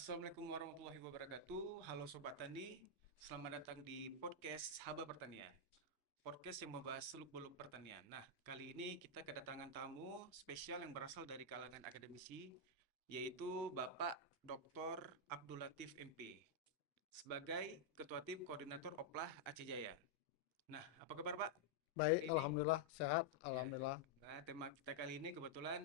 Assalamualaikum warahmatullahi wabarakatuh. Halo Sobat Tani, selamat datang di podcast Haba Pertanian. Podcast yang membahas seluk-beluk pertanian. Nah, kali ini kita kedatangan tamu spesial yang berasal dari kalangan akademisi, yaitu Bapak Dr. Abdul Latif MP, sebagai Ketua Tim Koordinator Oplah Aceh Jaya. Nah, apa kabar Pak Baik, hari ini? alhamdulillah sehat, Ya, alhamdulillah. nah tema kita kali ini kebetulan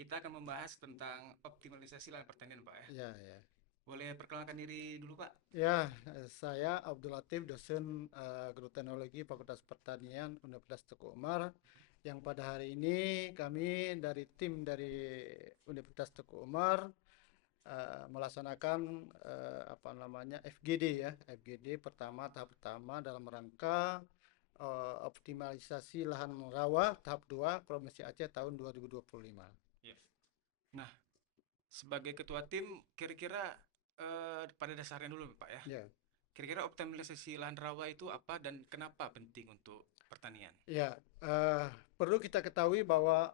kita akan membahas tentang optimalisasi lahan pertanian Pak ya. Ya, ya. Boleh perkenalkan diri dulu Pak? Ya, saya Abdul Latif, dosen agroteknologi Fakultas Pertanian Universitas Teguh Umar. Yang pada hari ini kami dari tim dari Universitas Teguh Umar melaksanakan FGD ya, FGD tahap pertama dalam rangka optimalisasi lahan rawa tahap 2 Provinsi Aceh tahun 2025. Ya. Nah, sebagai ketua tim, kira-kira pada dasarnya dulu, Pak ya. Ya. Kira-kira optimalisasi lahan rawa itu apa dan kenapa penting untuk pertanian? Ya, perlu kita ketahui bahwa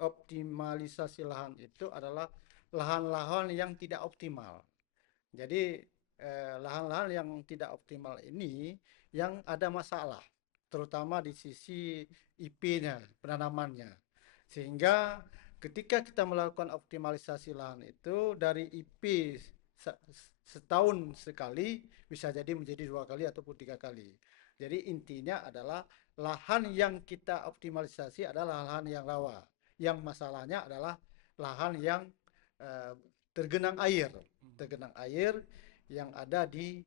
optimalisasi lahan itu adalah lahan-lahan yang tidak optimal. Jadi, lahan-lahan yang tidak optimal ini yang ada masalah, terutama di sisi IP-nya, penanamannya. Sehingga ketika kita melakukan optimalisasi lahan itu dari IP setahun sekali bisa jadi menjadi 2 kali ataupun 3 kali. Jadi intinya adalah lahan yang kita optimalisasi adalah lahan yang rawa. Yang masalahnya adalah lahan yang eh, tergenang air, Hmm. tergenang air yang ada di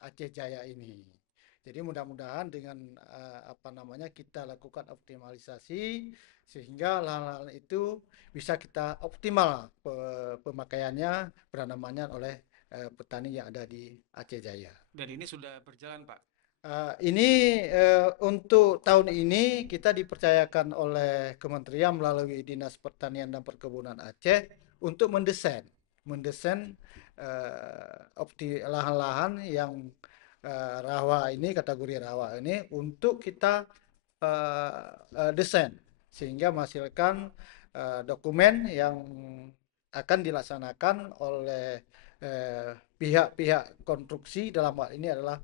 Aceh Jaya ini. Jadi mudah-mudahan dengan kita lakukan optimalisasi sehingga lahan-lahan itu bisa kita optimal pemakaiannya penanamannya oleh petani yang ada di Aceh Jaya. Dan ini sudah berjalan, Pak. Ini untuk tahun ini kita dipercayakan oleh kementerian melalui Dinas Pertanian dan Perkebunan Aceh untuk mendesain lahan-lahan yang rawa ini kategori rawa ini untuk kita desain sehingga menghasilkan dokumen yang akan dilaksanakan oleh pihak-pihak konstruksi dalam hal ini adalah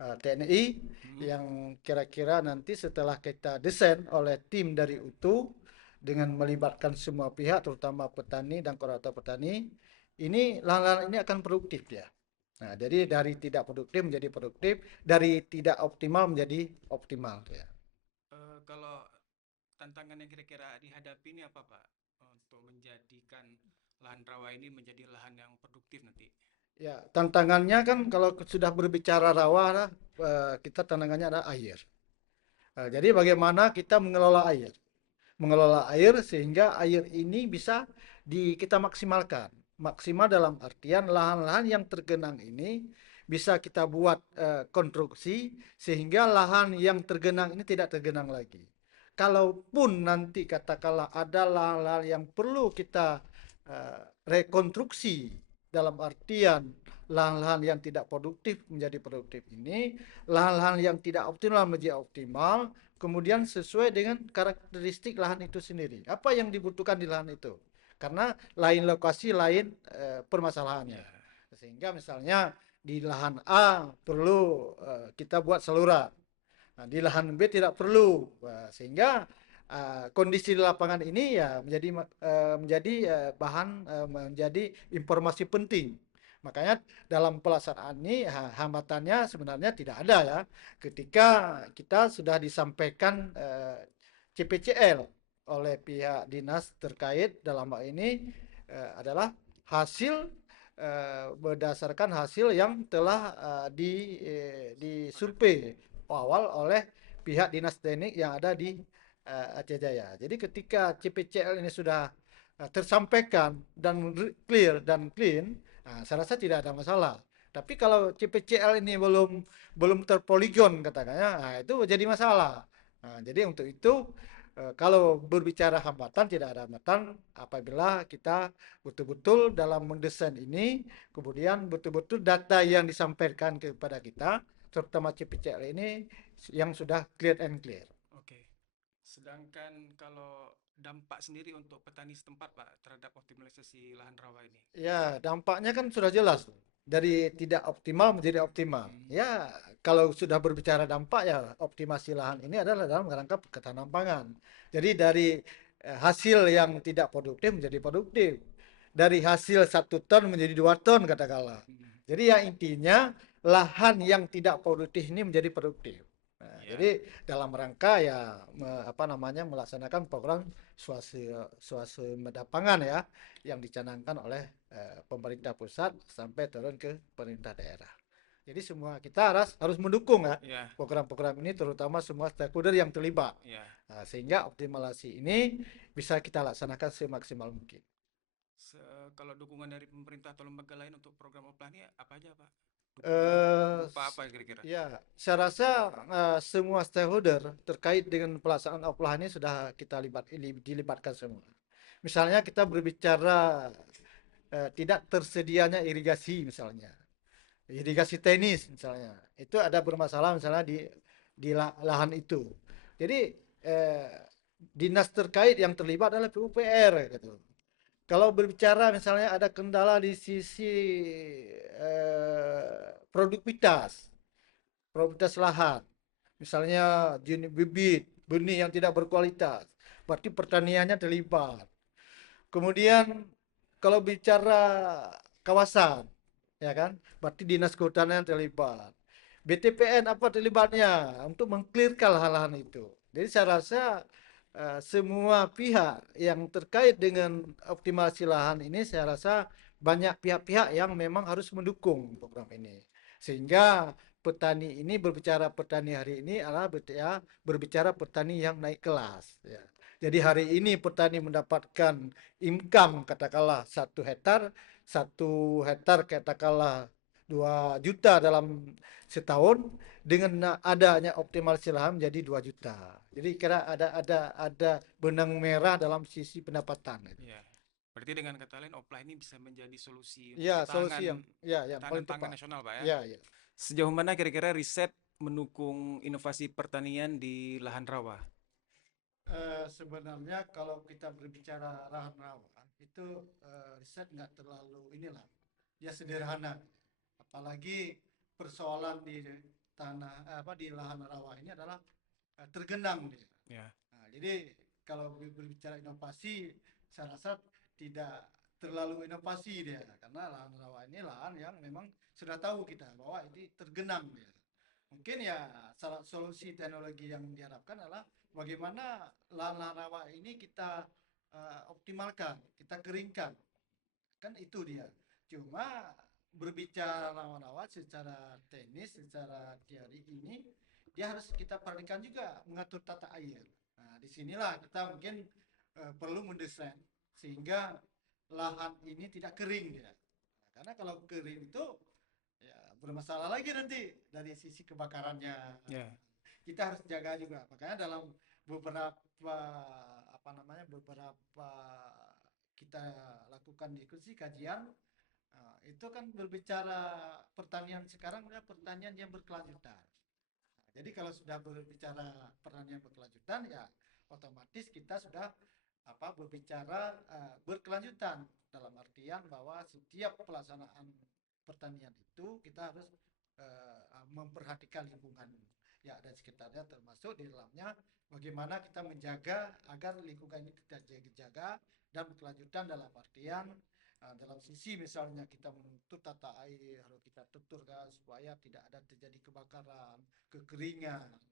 TNI Hmm. yang kira-kira nanti setelah kita desain oleh tim dari UTU dengan melibatkan semua pihak terutama petani dan koordinator petani ini lahan-lahan ini akan produktif ya. Nah, jadi dari tidak produktif menjadi produktif, dari tidak optimal menjadi optimal ya. Kalau tantangan yang kira-kira dihadapi ini apa, Pak? Untuk menjadikan lahan rawa ini menjadi lahan yang produktif nanti. Ya, tantangannya kan kalau sudah berbicara rawa, kita tantangannya ada air. Jadi bagaimana kita mengelola air? Mengelola air sehingga air ini bisa kita maksimalkan. Maksimal dalam artian lahan-lahan yang tergenang ini bisa kita buat konstruksi sehingga lahan yang tergenang ini tidak tergenang lagi. Kalaupun nanti katakanlah ada lahan-lahan yang perlu kita rekonstruksi dalam artian lahan-lahan yang tidak produktif menjadi produktif ini, lahan-lahan yang tidak optimal menjadi optimal, kemudian sesuai dengan karakteristik lahan itu sendiri. Apa yang dibutuhkan di lahan itu? Karena lain lokasi, lain permasalahannya. Ya. Sehingga misalnya di lahan A perlu kita buat saluran. Nah, di lahan B tidak perlu. Sehingga kondisi di lapangan ini ya menjadi informasi penting. Makanya dalam pelaksanaan ini hambatannya sebenarnya tidak ada ya. Ketika kita sudah disampaikan CPCL oleh pihak dinas terkait dalam hal ini adalah hasil berdasarkan hasil yang telah disurvei awal oleh pihak dinas teknik yang ada di Aceh Jaya. Jadi ketika CPCL ini sudah tersampaikan dan clear dan clean, nah, saya rasa tidak ada masalah. Tapi kalau CPCL ini belum terpoligon katakannya, nah, itu jadi masalah. Nah, jadi untuk itu kalau berbicara hambatan tidak ada hambatan apabila kita betul-betul dalam mendesain ini, kemudian betul-betul data yang disampaikan kepada kita, terutama CPCL ini yang sudah clear and clear. Oke. Sedangkan kalau dampak sendiri untuk petani setempat Pak terhadap optimalisasi lahan rawa ini? Ya, dampaknya kan sudah jelas dari tidak optimal menjadi optimal. Ya, kalau sudah berbicara dampak ya optimasi lahan ini adalah dalam rangka ketahanan pangan. Jadi dari hasil yang tidak produktif menjadi produktif. Dari hasil 1 ton menjadi 2 ton katakanlah. Hmm. Jadi ya intinya lahan yang tidak produktif ini menjadi produktif. Nah, Ya, jadi dalam rangka ya apa namanya melaksanakan program swasembada pangan ya yang dicanangkan oleh pemerintah pusat sampai turun ke pemerintah daerah. Jadi semua kita harus mendukung ya ya, program-program ini terutama semua stakeholder yang terlibat. ya. Nah, sehingga optimalisasi ini bisa kita laksanakan semaksimal mungkin. Kalau dukungan dari pemerintah atau lembaga lain untuk program offline ini apa aja Pak? Dukungannya Eh, berupa apa kira-kira? ya, saya rasa semua stakeholder terkait dengan pelaksanaan offline ini sudah kita dilibatkan semua. Misalnya kita berbicara tidak tersedianya irigasi misalnya, irigasi tenis misalnya, itu ada bermasalah misalnya di lahan itu. Jadi dinas terkait yang terlibat adalah PUPR gitu. Kalau berbicara misalnya ada kendala di sisi produktivitas, produktivitas lahan, misalnya jenis bibit, benih yang tidak berkualitas, berarti pertaniannya terlibat. Kemudian kalau bicara kawasan, ya kan, berarti dinas kehutanan terlibat. BTPN apa terlibatnya untuk mengklirkan lahan-lahan itu. Jadi saya rasa semua pihak yang terkait dengan optimasi lahan ini saya rasa banyak pihak-pihak yang memang harus mendukung program ini. Sehingga petani ini berbicara petani hari ini adalah berbicara petani yang naik kelas. Ya. Jadi hari ini petani mendapatkan income katakanlah 1 hektar, 1 hektar katakanlah 2 juta dalam setahun dengan adanya optimalisasi lahan menjadi 2 juta. Jadi kira ada benang merah dalam sisi pendapatan. Ya. Berarti dengan kata lain offline ini bisa menjadi solusi untuk Ya, solusi yang ketahanan paling pangan tepat. nasional Pak ya. Ya, ya. Sejauh mana kira-kira riset mendukung inovasi pertanian di lahan rawa? Sebenarnya kalau kita berbicara lahan rawa itu riset nggak terlalu inilah, dia sederhana. Apalagi persoalan di tanah apa di lahan rawa ini adalah tergenang dia. Ya. Nah, jadi kalau berbicara inovasi, saya rasa tidak terlalu inovasi dia karena lahan rawa ini lahan yang memang sudah tahu kita bahwa ini tergenang dia. Mungkin ya salah solusi teknologi yang diharapkan adalah bagaimana lahan-lahan rawa ini kita optimalkan, kita keringkan. Kan itu dia. Cuma berbicara rawa-rawa secara teknis, secara teori ini, dia harus kita perhatikan juga mengatur tata air. Nah, disinilah kita mungkin perlu mendesain sehingga lahan ini tidak kering dia. Nah, karena kalau kering itu ya bermasalah lagi nanti dari sisi kebakarannya. Ya. Kita harus jaga juga. Makanya dalam beberapa apa namanya beberapa kita lakukan diskusi kajian itu kan berbicara pertanian sekarang adalah pertanian yang berkelanjutan. Nah, jadi kalau sudah berbicara pertanian berkelanjutan ya otomatis kita sudah apa berbicara berkelanjutan dalam artian bahwa setiap pelaksanaan pertanian itu kita harus memperhatikan lingkungan ya dan sekitarnya termasuk di dalamnya bagaimana kita menjaga agar lingkungan ini kita jaga dan berkelanjutan dalam artian dalam sisi misalnya kita menutup tata air harus kita tuturkan supaya tidak ada terjadi kebakaran, kekeringan. Nah,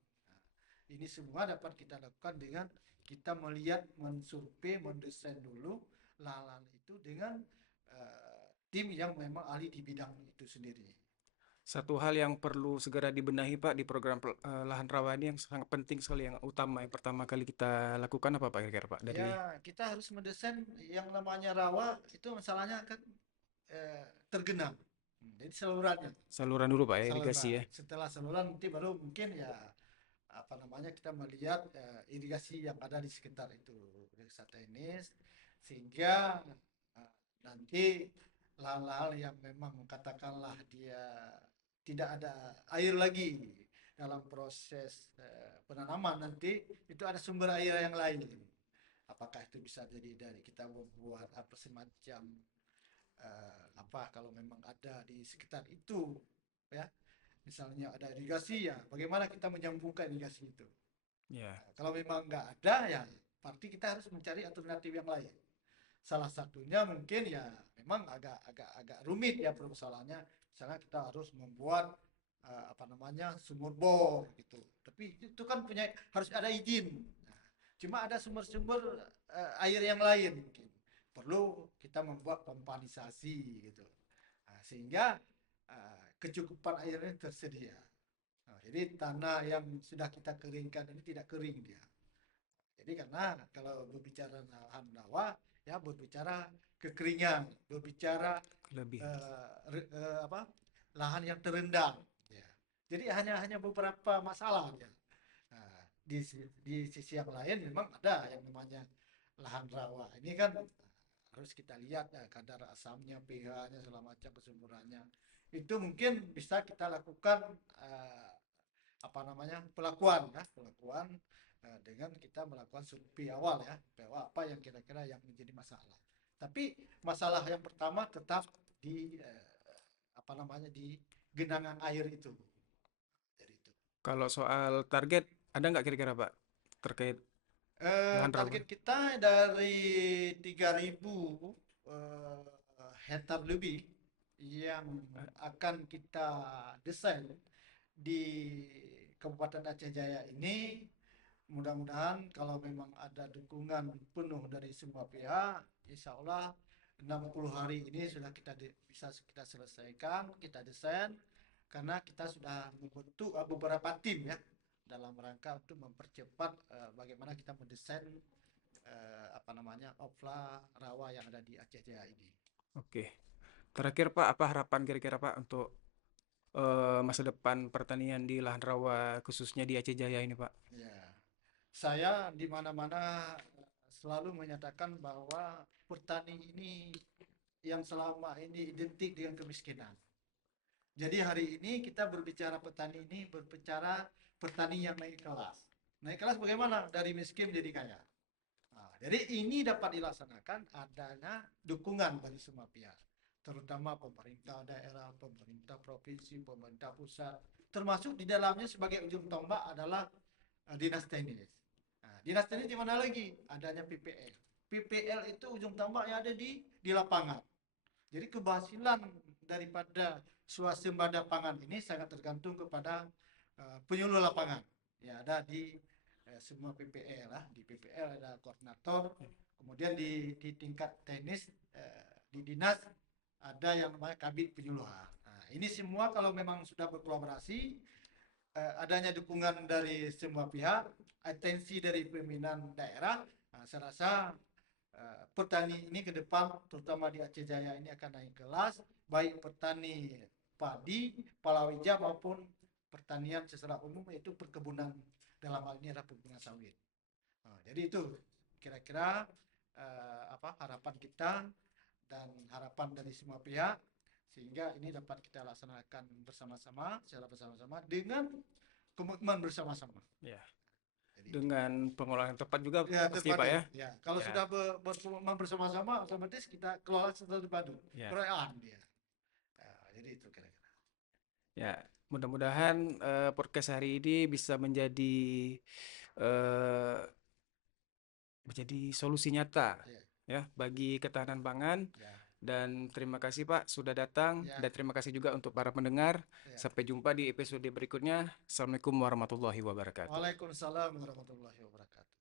ini semua dapat kita lakukan dengan kita melihat, mensurvei, mendesain dulu lahan itu dengan tim yang memang ahli di bidang itu sendiri. Satu hal yang perlu segera dibenahi Pak di program lahan rawa ini yang sangat penting sekali yang utama yang pertama kali kita lakukan apa Pak kira-kira Pak dari Ya, kita harus mendesain yang namanya rawa itu masalahnya kan tergenang. Jadi salurannya, saluran dulu Pak ya irigasi saluran. ya. Setelah saluran nanti baru mungkin ya apa namanya kita melihat irigasi yang ada di sekitar itu, desa tenis, sehingga nanti lahan-lahan yang memang katakanlah dia tidak ada air lagi dalam proses penanaman nanti itu ada sumber air yang lain. Apakah itu bisa jadi dari kita membuat apa semacam kalau memang ada di sekitar itu, ya, misalnya ada irigasi, ya bagaimana kita menyambungkan irigasi itu. Ya. Kalau memang nggak ada, ya berarti kita harus mencari alternatif yang lain. Salah satunya mungkin ya memang agak rumit ya permasalahannya. Misalnya kita harus membuat sumur bor gitu. Tapi itu kan harus ada izin. Nah, cuma ada sumber-sumber air yang lain mungkin. Perlu kita membuat pompanisasi gitu. Nah, sehingga kecukupan airnya tersedia. Nah, jadi tanah yang sudah kita keringkan ini tidak kering dia. Jadi karena kalau berbicara lahan rawa, ya berbicara kekeringan, berbicara Lebih. lahan yang terendam. Ya. Jadi hanya beberapa masalah ya. Nah, di sisi yang lain memang ada yang namanya lahan rawa. Ini kan harus kita lihat ya kadar asamnya, pH-nya, segala macam kesuburannya. Itu mungkin bisa kita lakukan pelakuan dengan kita melakukan survei awal ya, bahwa apa yang kira-kira yang menjadi masalah. Tapi masalah yang pertama tetap di di genangan air itu. Jadi itu. Kalau soal target, ada nggak kira-kira Pak terkait lahan rawa? Target kita dari 3.000 hektar lebih yang akan kita desain di Kabupaten Aceh Jaya ini. Mudah-mudahan kalau memang ada dukungan penuh dari semua pihak, insya Allah 60 hari ini sudah bisa kita selesaikan, kita desain, karena kita sudah membentuk beberapa tim ya dalam rangka untuk mempercepat bagaimana kita mendesain OPLA rawa yang ada di Aceh Jaya ini. Oke. Terakhir Pak, apa harapan kira-kira Pak untuk masa depan pertanian di lahan rawa khususnya di Aceh Jaya ini Pak? Ya, saya di mana-mana selalu menyatakan bahwa petani ini yang selama ini identik dengan kemiskinan. Jadi hari ini kita berbicara petani ini berbicara petani yang naik kelas. Naik kelas bagaimana? Dari miskin jadi kaya. Nah, jadi ini dapat dilaksanakan adanya dukungan dari semua pihak, terutama pemerintah daerah, pemerintah provinsi, pemerintah pusat, termasuk di dalamnya sebagai ujung tombak adalah dinas teknis. Nah, dinas teknis di mana lagi? Adanya PPL. PPL itu ujung tombak yang ada di lapangan. Jadi keberhasilan daripada swasembada pangan ini sangat tergantung kepada penyuluh lapangan. Ya, ada di semua PPL lah. Di PPL ada koordinator, kemudian di tingkat teknis di dinas ada yang namanya kabit penyuluhan. Nah, ini semua kalau memang sudah berkolaborasi, adanya dukungan dari semua pihak, atensi dari pimpinan daerah, saya rasa petani ini ke depan, terutama di Aceh Jaya ini akan naik kelas, baik petani padi, palawija maupun pertanian secara umum, yaitu perkebunan, dalam hal ini adalah perkebunan sawit. Nah, jadi itu kira-kira harapan kita dan harapan dari semua pihak, sehingga ini dapat kita laksanakan bersama-sama, secara bersama-sama dengan komitmen bersama-sama. Ya. Dengan pengelolaan yang tepat juga ya, pasti Pak ya. Ya. Kalau ya. sudah berkomitmen bersama-sama, otomatis kita kelola secara terpadu. Ya. Keroyokan dia. Jadi itu kira-kira. Ya, mudah-mudahan podcast hari ini bisa menjadi solusi nyata ya bagi ketahanan pangan. Dan terima kasih Pak sudah datang, dan terima kasih juga untuk para pendengar. Sampai jumpa di episode berikutnya. Assalamualaikum warahmatullahi wabarakatuh. Waalaikumsalam warahmatullahi wabarakatuh.